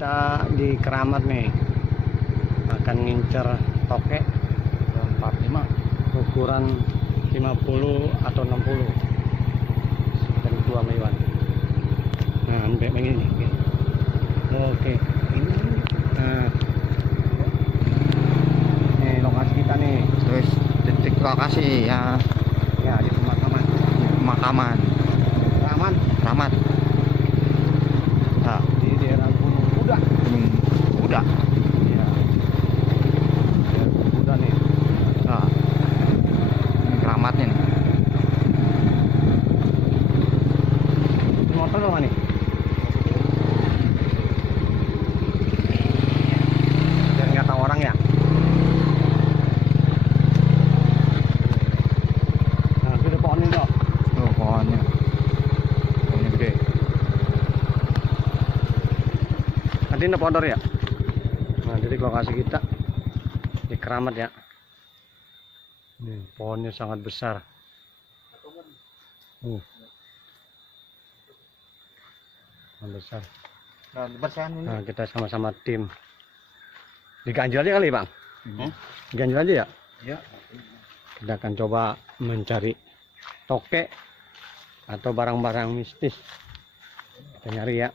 Kita di Keramat nih, akan ngincer tokek 45 ukuran 50 atau 60 dan dua Iwan. Nah, sampai begini. Oke, ini nah, ini lokasi kita nih. Terus titik lokasi ya, Ya, di pemakaman. pemakaman Keramat Keramat. Nah, di daerah Gunung Kuda. udah. Ya, Gunung Kuda nih. Nah, ini Keramatnya nih. Ini motor apa nih? Biar nggak tahu orang ya. Nah, itu ada pohon ini dok. Tuh pohonnya gede. Nanti ada pondor ya. Nah, jadi lokasi kita di Keramat ya. Nih, pohonnya sangat besar. Sangat besar. Nah, bersihan ini. Nah, kita sama-sama tim. Diganjil aja kali bang. Diganjil aja ya. Ya. Kita akan coba mencari tokek atau barang-barang mistis. Kita nyari ya.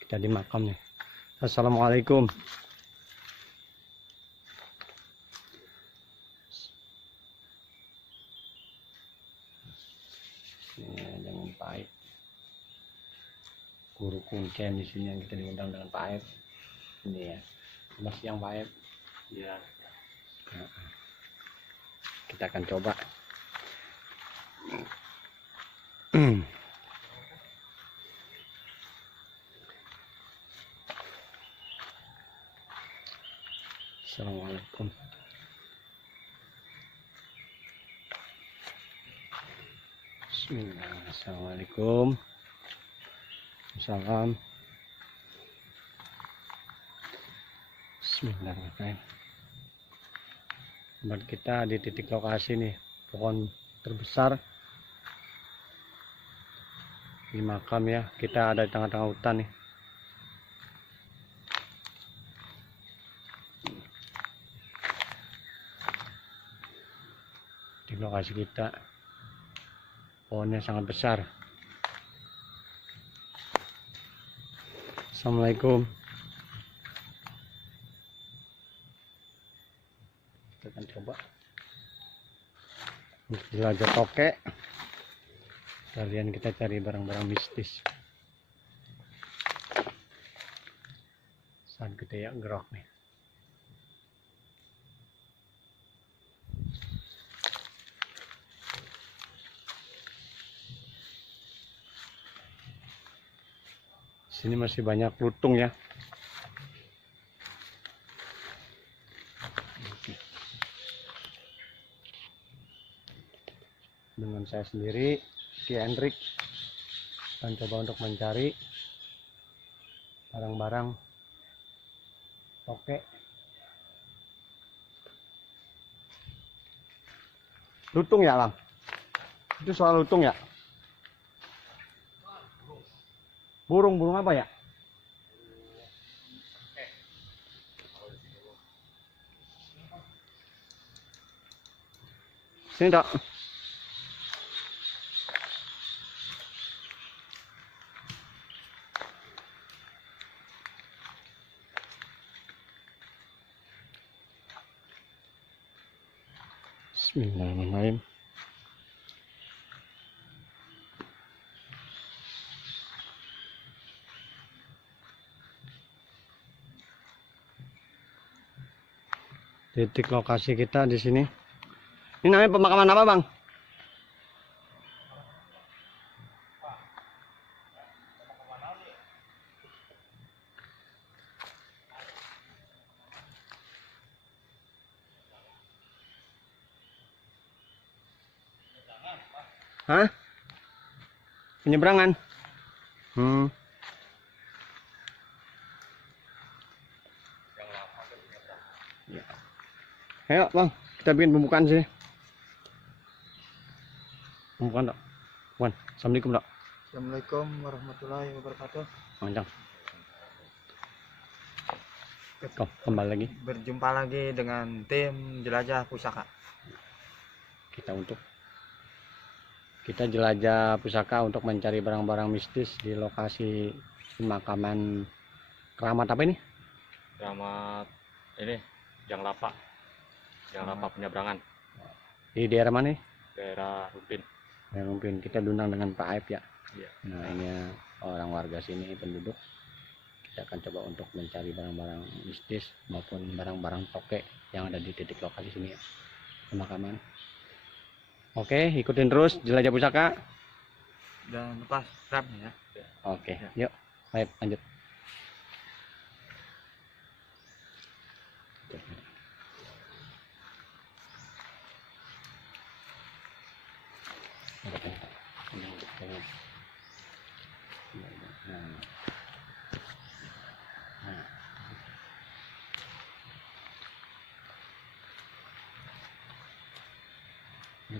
Kita di makam nih. Assalamualaikum. Ini dengan Paip. Guru kuncen di sini yang kita diundang dengan Paip. Ini ya. Selamat siang Paip. Ya. Nah, kita akan coba. Assalamualaikum. Bismillah. Assalamualaikum. Salam. Bismillahirrahmanirrahim. Tempat kita di titik lokasi nih, pohon terbesar di makam ya. Kita ada di tengah-tengah hutan nih. Di lokasi kita, pohonnya sangat besar. Assalamualaikum. Kita akan coba jelajah tokek. Kalian kita cari barang-barang mistis. Saat gede ya gerok nih. Sini masih banyak lutung ya. Dengan saya sendiri, Ki Hendrik, akan coba untuk mencari barang-barang tokek. Lutung ya, Lang? Itu soal lutung ya? Burung apa ya? Sini dok. Bismillahirrahmanirrahim. Titik lokasi kita di sini. Ini namanya pemakaman apa, Bang? Hah? Penyeberangan? Ya. Ayo bang, kita bikin pembukaan sih. Pembukaan dok. Wan, assalamualaikum dok. Assalamualaikum warahmatullahi wabarakatuh. Panjang. Kembali lagi Berjumpa lagi dengan tim jelajah pusaka. Kita jelajah pusaka untuk mencari barang-barang mistis di lokasi pemakaman keramat apa ini? Keramat ini Jang Lapa penyeberangan Di daerah mana nih? daerah Rumpin. Ya, mungkin kita diundang dengan Pak Aib ya. Iya. Nah, ini orang warga sini, penduduk. Kita akan coba untuk mencari barang-barang mistis maupun barang-barang tokek yang ada di titik lokasi sini ya, pemakaman. Oke, ikutin terus jelajah pusaka. Dan lepas remnya ya. Oke, yuk, baik lanjut.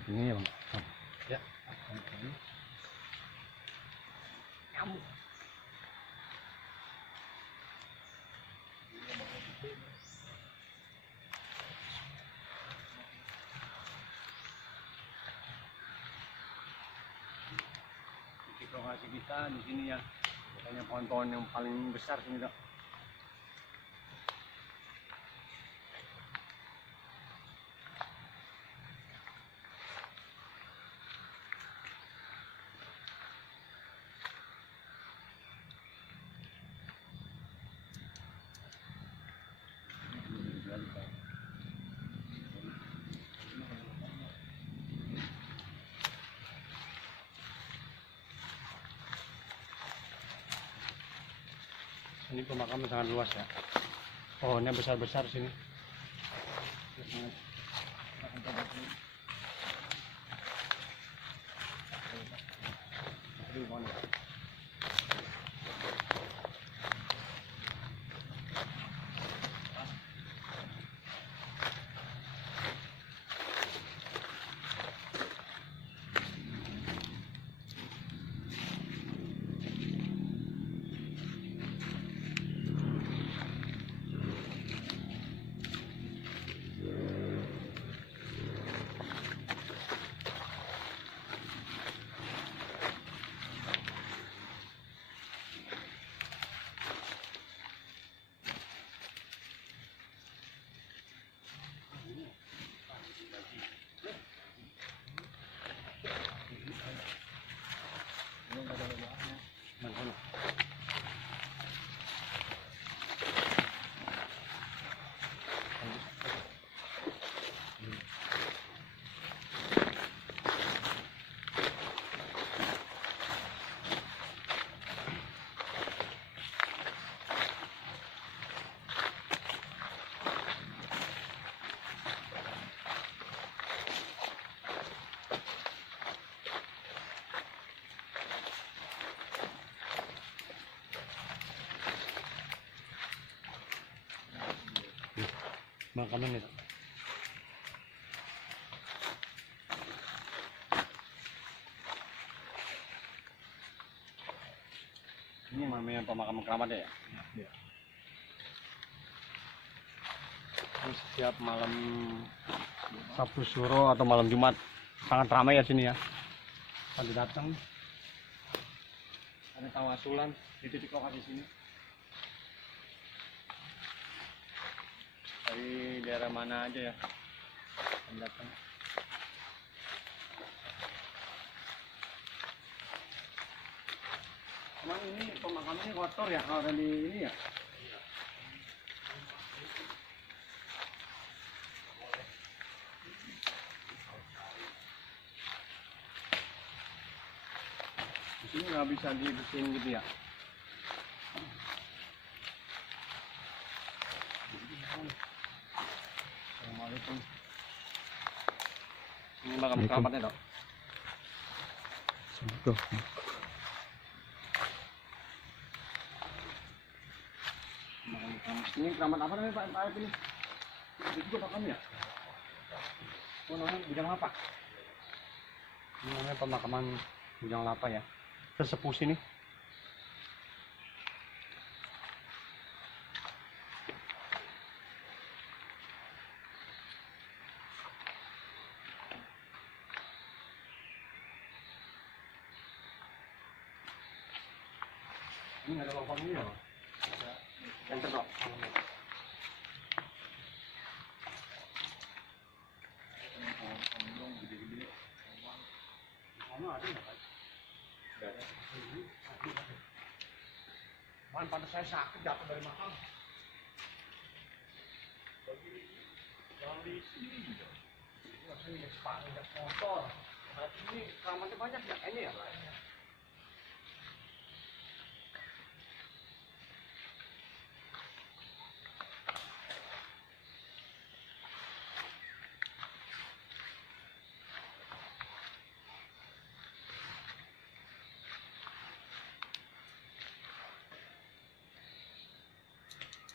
Ini ya bang. Ya. Kamu. Lokasi kita di sini ya, banyak pohon-pohon yang paling besar sini dok. Ini pemakaman sangat luas ya. Pohonnya besar-besar sini. Makanan itu. Ini namanya pemakaman keramat ya? Iya. Terus setiap malam Sabtu Suro atau malam Jumat sangat ramai ya sini ya. Pada datang. Ada tawasulan di titik lokasi sini. Dari daerah mana aja ya yang datang. Emang ini pemakamannya kotor ya kalau di ini ya? Di sini nggak bisa dibersihin gitu ya? Assalamualaikum. Ini makam keramatnya dok. Tuh. Ini keramat apa namanya Pak Aib ini? Itu juga makam ya? Oh namanya Bujang Lapa. Ini namanya pemakaman Bujang Lapa ya. Tersepuh sini. Ini nggak ada lubangnya ya? Yang terkok. Man, pada saya sakit jatuh dari makam. Jangan di sini. Ini sepatu motor. Ini keramatnya banyak ya kayaknya ya.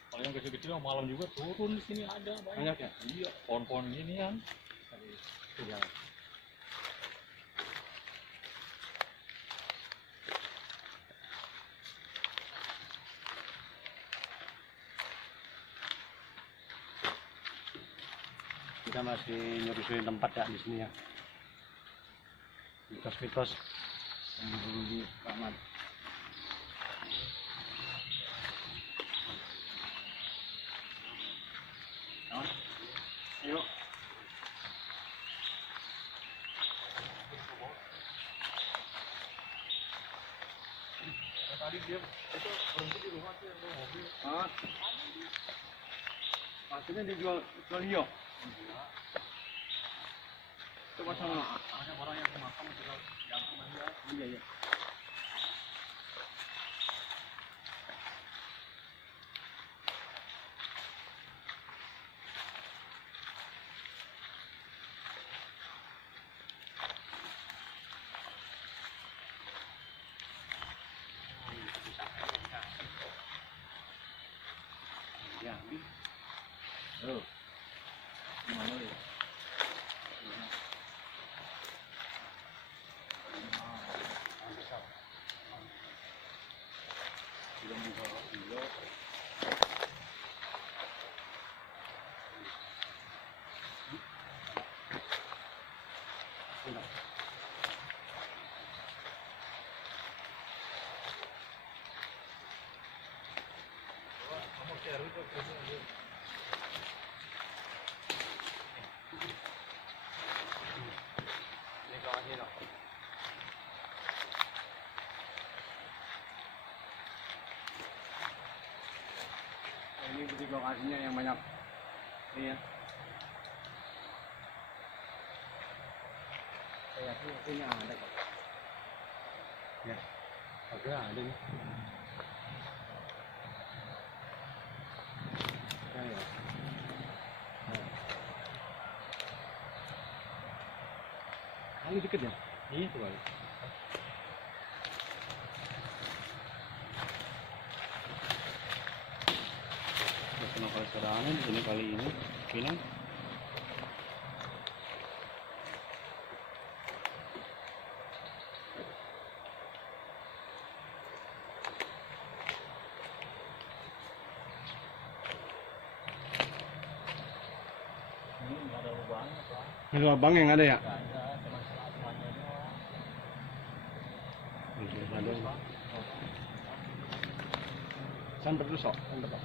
Kalau yang kecil-kecil malam juga turun di sini ada banyak ya. Iya, pohon-pohon gini kan. Iya. Kita masih nyuri-nyuri tempat ya di sini ya. Mitos-mitos yang dulu di kamar. Ayo. Tadi dia itu berhenti di rumah tuh yang mobil. Ah. Maksudnya dijual Lio. Coba sama ada orang yang makam juga yang dia. Iya iya. Ya, oh. Mana ya? Ini titik lokasinya yang banyak. Iya. Saya punya ada kok. Ya. Oke, ada nih. Ya. Kali deket ya? Iya tuh kali. Kali serangan di sini kali ini, Pinang. Ini nggak ada lubangnya, Pak. Ada lubang yang ada ya? Nggak ada, cuma selamanya doang. Ada. Sampai dulu sok, sampai dulu.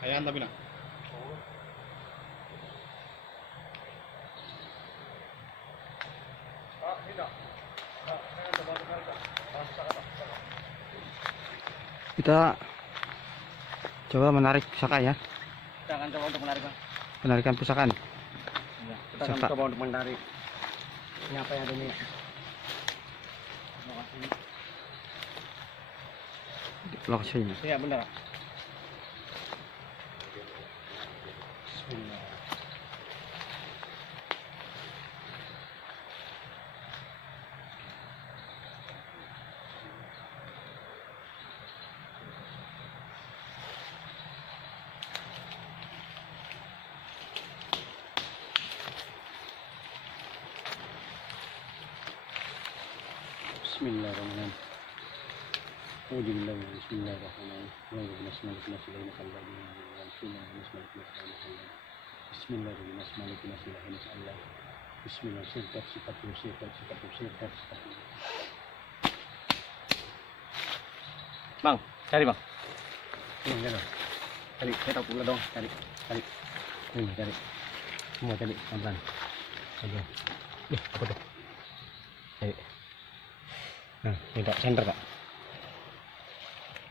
Ayan tapi nak. Kita coba menarik pusaka ya. Kita akan coba untuk menarik, Bang. Penarikan pusakaan. Ya, kita akan Pusaka. coba untuk menarik. Ini apa yang ada nih? lokasi ini. Iya benar. Bismillah. Bismillahirrahmanirrahim. Bismillahirrahmanirrahim. Bang, cari bang. Ini cari. Cari, saya tahu pula dong. Cari, cari. Ini cari. Semua cari, pelan-pelan. Ayo. Apa tuh? Cari. Nah, ini tak center pak.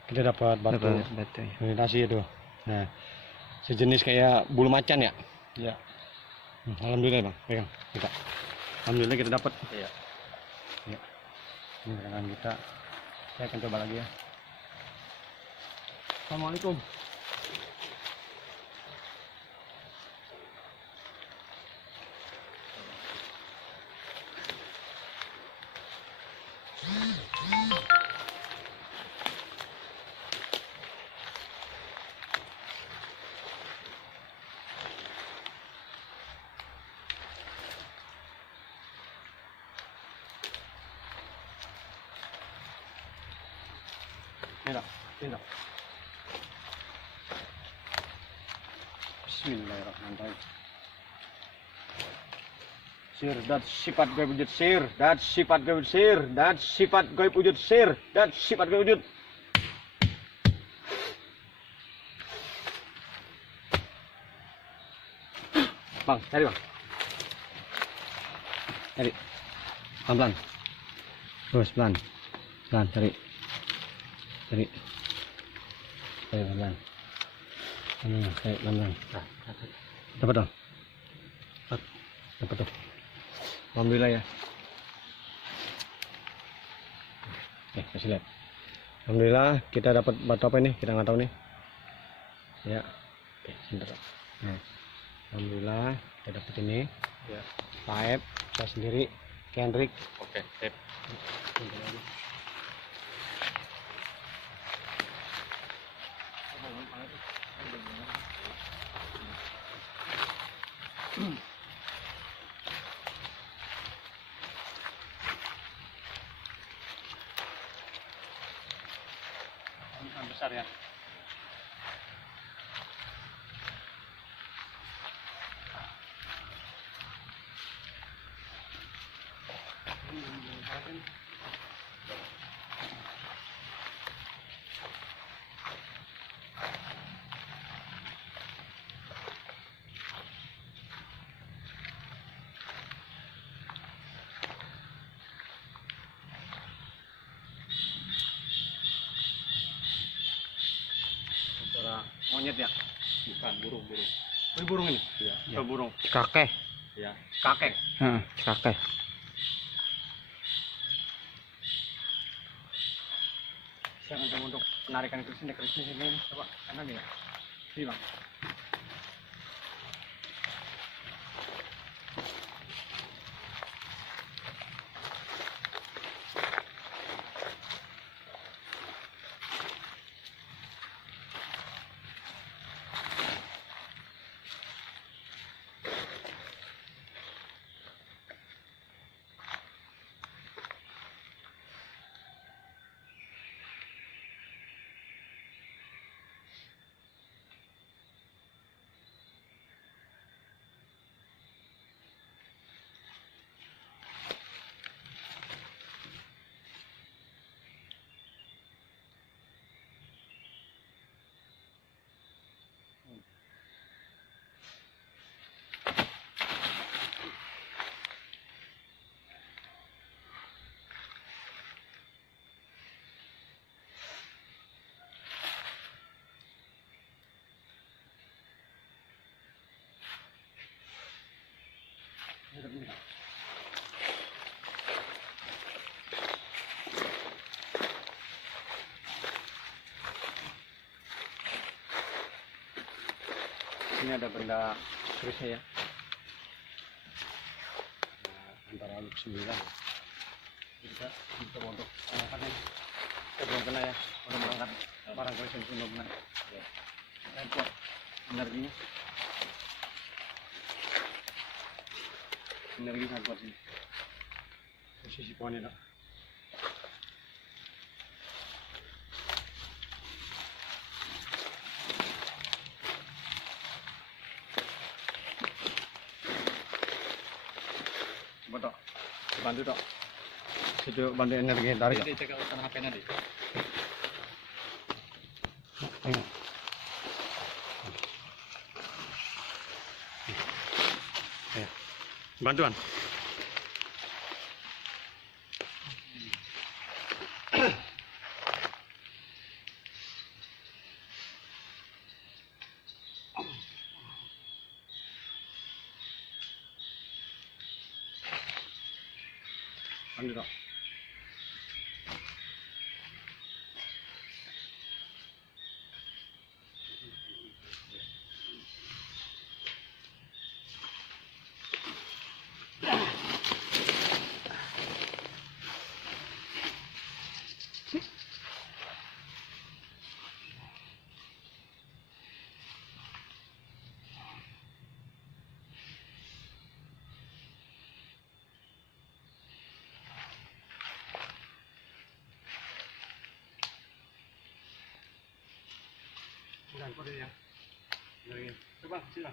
Kita dapat batu Batu ya. meditasi itu. Nah, sejenis kayak bulu macan ya. Iya. Alhamdulillah bang, pegang kita. Alhamdulillah kita dapat. Iya. Ya. Ini rekan kita. Saya akan coba lagi ya. Assalamualaikum. Ini. Bismillahirrahmanirrahim. Sir, dat sifat gaib wujud sir, dat sifat gaib wujud sir, dat sifat gaib wujud sir, dat sifat gaib wujud. Bang, cari bang. Cari. Pelan-pelan. Terus pelan. Pelan, cari. Cari. Cari pelan-pelan. Cari pelan-pelan. Dapat dong. Dapat tuh. Alhamdulillah ya. Kasih lihat. Alhamdulillah kita dapat batu apa ini? Kita nggak tahu nih. Ya. Oke, sebentar. Nah. Alhamdulillah kita dapat ini. Ya. Pipe saya sendiri. Kendrick. Oke, sip. Besar ya. Suara monyet ya? Bukan, burung. Ini burung ini? Iya. Ya. Burung. Kakek. Iya. Kakek. Kakek. Saya akan coba untuk penarikan ke sini ini. Coba kanan ya. Sini bang. Ini ada benda kerisnya ya. Antara 9. Kita untuk angkat ini. Kita belum kena ya. Udah mengangkat barang keris yang belum kena. Ya. Kita kuat energinya. Energi sangat kuat sini. Posisi pohonnya dah. Coba dok, bantu dok. Situ bantu energi tarik. Jadi cek tanah HP-nya deh. Ayo. Ayo. Bantuan. Bantu dok. Jangan kode ya. Coba sini.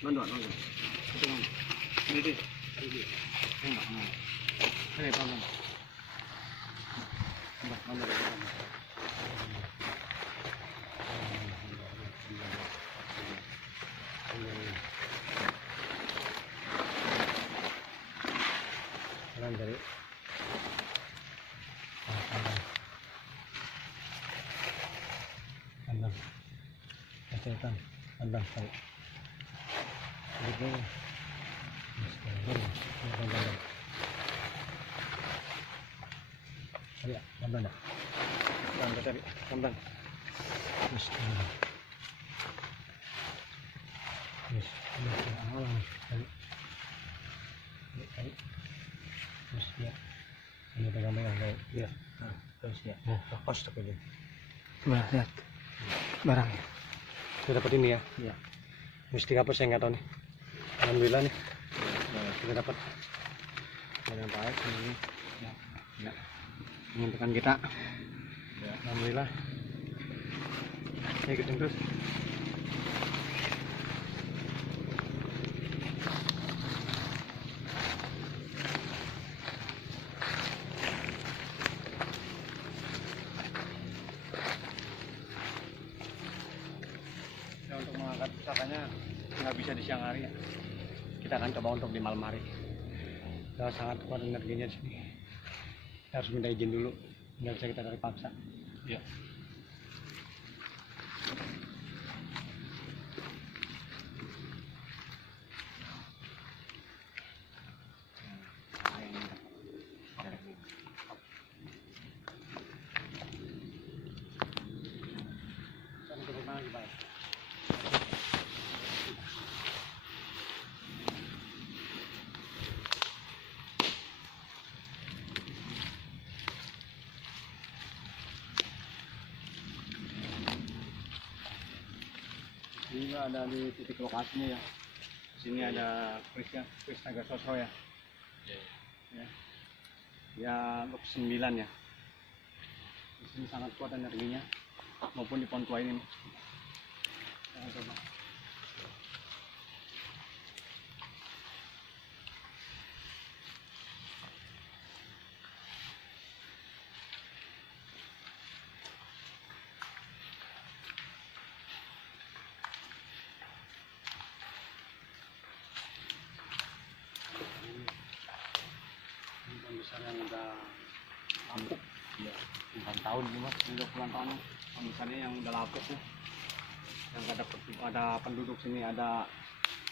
Bantuan. Ini deh. Enggak. Ini tolong. Jalan dari pandang kesehatan pandang saya gitu ya pandang pandang cari pandang terus ya ini pegang-pegang baik ya terus ya lepas tapi dia coba lihat barangnya sudah dapat ini ya iya mesti apa saya nggak tahu nih alhamdulillah nih sudah dapat barang baik ini ya menguntungkan kita ya alhamdulillah saya ikutin terus. Untuk mengangkat pusakanya nggak bisa di siang hari ya. Kita akan coba untuk di malam hari. Kita sangat kuat energinya di sini. Kita harus minta izin dulu, nggak bisa kita tarik paksa. Iya. Ini ada di titik lokasinya ya. Di sini ada Kris Naga Sosro ya. Ya. Ya 9 ya. Di sini sangat kuat energinya maupun di pohon tua ini. Coba. tahun nih mas, udah puluhan tahun. Misalnya yang udah lapis nih, yang ada penduduk sini, ada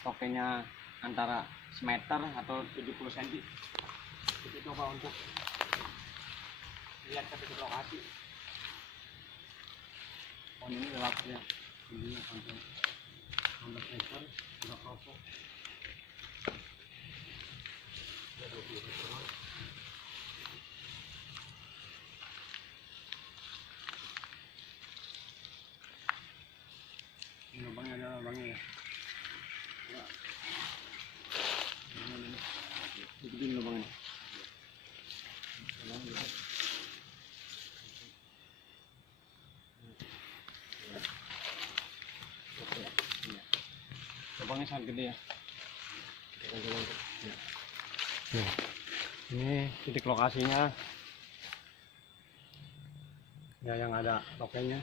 tokenya antara semeter atau 70 cm. Kita coba untuk lihat ke titik lokasi. Oh ini udah lapis ya, ini sampai 16 meter, udah kosong. Ya 20 meter. Ini lubangnya ada lubangnya ya. Begini lubangnya. Lubangnya sangat gede ya. Nah, ini titik lokasinya. Ya yang ada tokenya.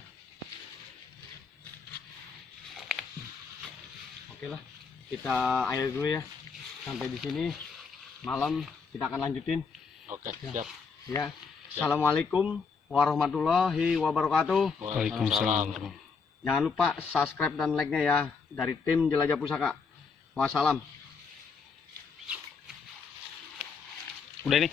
Oke lah, kita akhiri dulu ya. Sampai di sini. Malam kita akan lanjutin. Oke, siap. Ya. Assalamualaikum warahmatullahi wabarakatuh. Waalaikumsalam. Jangan lupa subscribe dan like-nya ya dari tim Jelajah Pusaka. Wassalam. Udah nih.